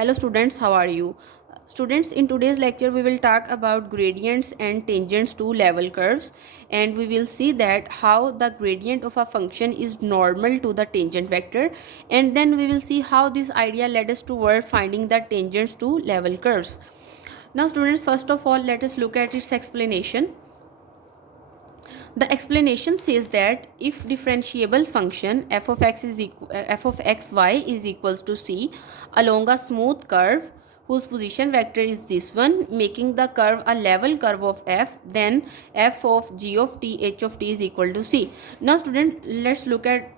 Hello students, how are you? Students, in today's lecture we will talk about gradients and tangents to level curves, and we will see that how the gradient of a function is normal to the tangent vector, and then we will see how this idea led us toward finding the tangents to level curves. Now students, first of all let us look at its explanation. The explanation says that if differentiable function f of x y is equals to c along a smooth curve whose position vector is this one, making the curve a level curve of f, then f of g of t h of t is equal to c. Now student, let's look at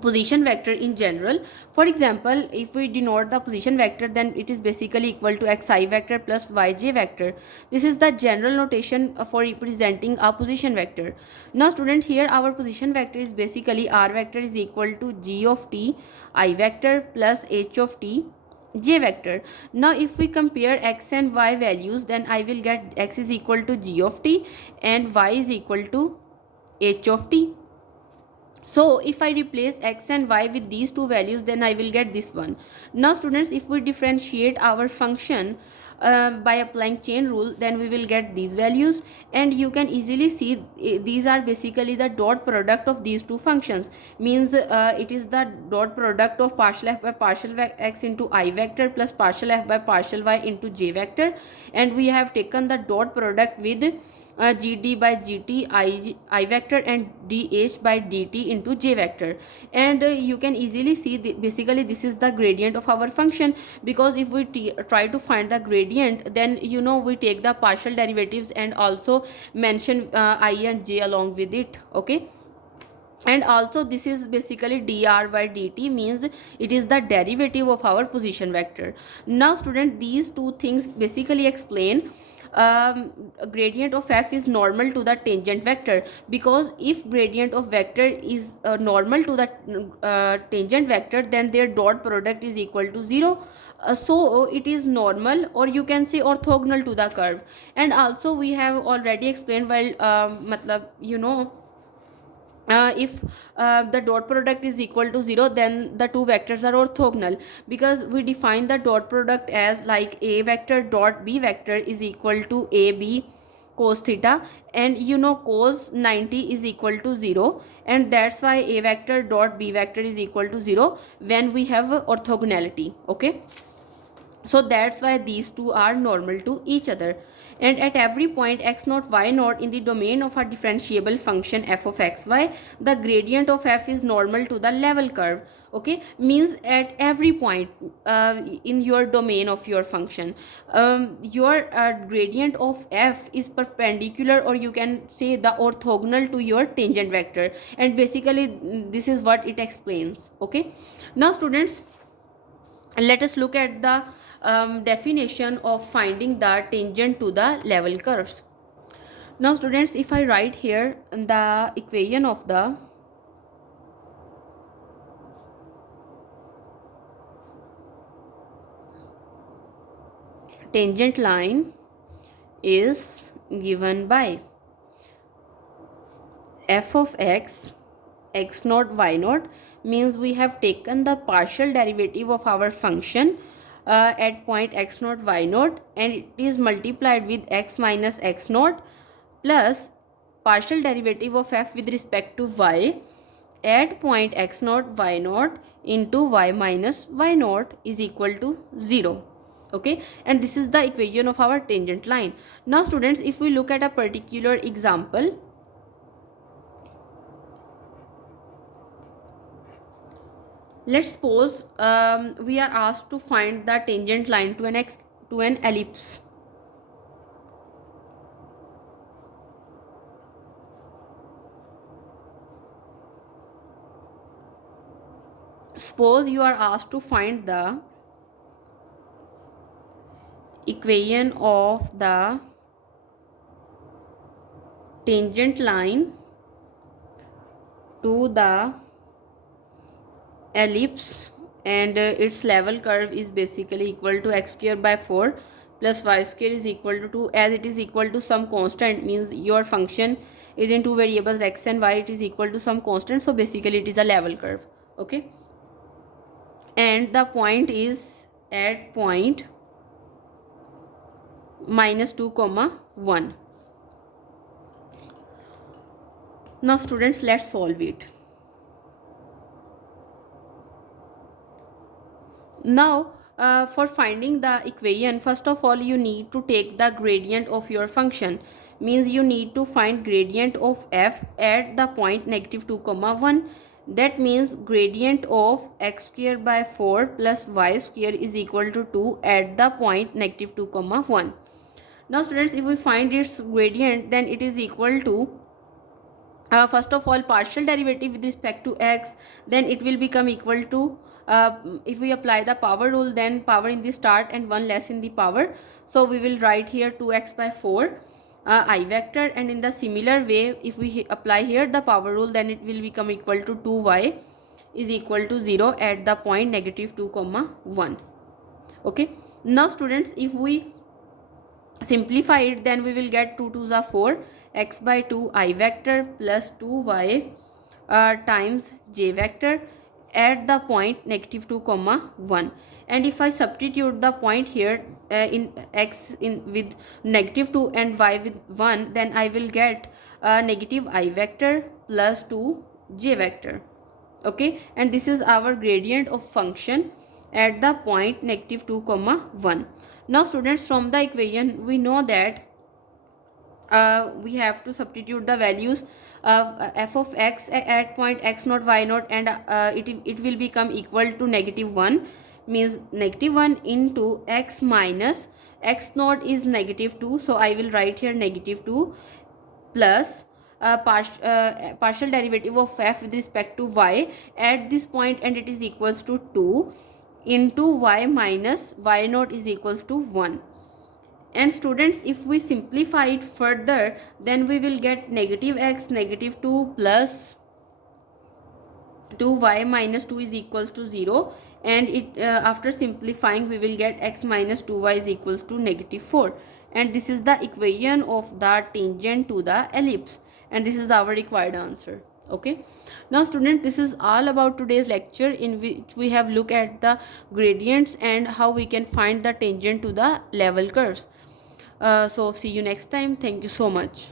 position vector in general. For example, if we denote the position vector, then it is basically equal to xi vector plus yj vector. This is the general notation for representing a position vector. Now student, here our position vector is basically r vector is equal to g of t I vector plus h of t j vector. Now if we compare x and y values, then I will get x is equal to g of t and y is equal to h of t. So if I replace x and y with these two values, then I will get this one. Now students, if we differentiate our function by applying chain rule, then we will get these values, and you can easily see these are basically the dot product of these two functions. Means it is the dot product of partial f by partial x into I vector plus partial f by partial y into j vector, and we have taken the dot product with gd by gt I vector and dh by dt into j vector, and you can easily see basically this is the gradient of our function, because if we try to find the gradient, then we take the partial derivatives and also mention I and j along with it. Okay, and also this is basically dr by dt, means it is the derivative of our position vector. Now student, these two things basically explain gradient of f is normal to the tangent vector, because if gradient of vector is normal to the tangent vector, then their dot product is equal to 0. So it is normal, or you can say orthogonal to the curve. And also we have already explained while if the dot product is equal to 0, then the two vectors are orthogonal, because we define the dot product as like a vector dot b vector is equal to ab cos theta, and cos 90 is equal to 0, and that's why a vector dot b vector is equal to 0 when we have orthogonality. Okay, so that's why these two are normal to each other, and at every point x naught y naught in the domain of a differentiable function f of xy, the gradient of f is normal to the level curve. Okay, means at every point in your domain of your function, your gradient of f is perpendicular, or you can say the orthogonal to your tangent vector, and basically this is what it explains. Okay, now students, let us look at the definition of finding the tangent to the level curves. Now students, if I write here the equation of the tangent line is given by f of x x naught y naught, means we have taken the partial derivative of our function at point x naught y naught, and it is multiplied with x minus x naught plus partial derivative of f with respect to y at point x naught y naught into y minus y naught is equal to 0. Okay, and this is the equation of our tangent line. Now students, if we look at a particular example, let's suppose we are asked to find the tangent line to an ellipse. Suppose you are asked to find the equation of the tangent line to the ellipse, and its level curve is basically equal to x square by 4 plus y square is equal to 2, as it is equal to some constant, means your function is in two variables x and y, it is equal to some constant, so basically it is a level curve. Okay, and the point is at point -2 comma 1. Now students, let's solve it. Now for finding the equation, first of all you need to take the gradient of your function, means you need to find gradient of f at the point -2 comma 1. That means gradient of x square by 4 plus y square is equal to 2 at the point -2 comma 1. Now students, if we find its gradient, then it is equal to first of all partial derivative with respect to x, then it will become equal to if we apply the power rule, then power in the start and 1 less in the power, so we will write here 2x by 4 I vector, and in the similar way if we apply here the power rule, then it will become equal to 2y is equal to 0 at the point -2 comma 1. Okay, now students, if we simplify it, then we will get 2 2s are 4, x by 2 I vector plus 2y times j vector at the point -2 comma 1. And if I substitute the point here in x in with -2 and y with 1, then I will get negative I vector plus 2 j vector. Okay, and this is our gradient of function at the point -2 comma 1. Now students, from the equation we know that we have to substitute the values of f of x at point x naught y naught, and it will become equal to -1, means -1 into x minus x naught is -2, so I will write here -2 plus partial derivative of f with respect to y at this point, and it is equals to 2 into y minus y naught is equals to 1. And students, if we simplify it further, then we will get -x -2 plus 2y minus 2 is equals to 0, and it after simplifying we will get x minus 2y is equals to -4, and this is the equation of the tangent to the ellipse, and this is our required answer. Okay, now student, this is all about today's lecture, in which we have looked at the gradients and how we can find the tangent to the level curves. So see you next time. Thank you so much.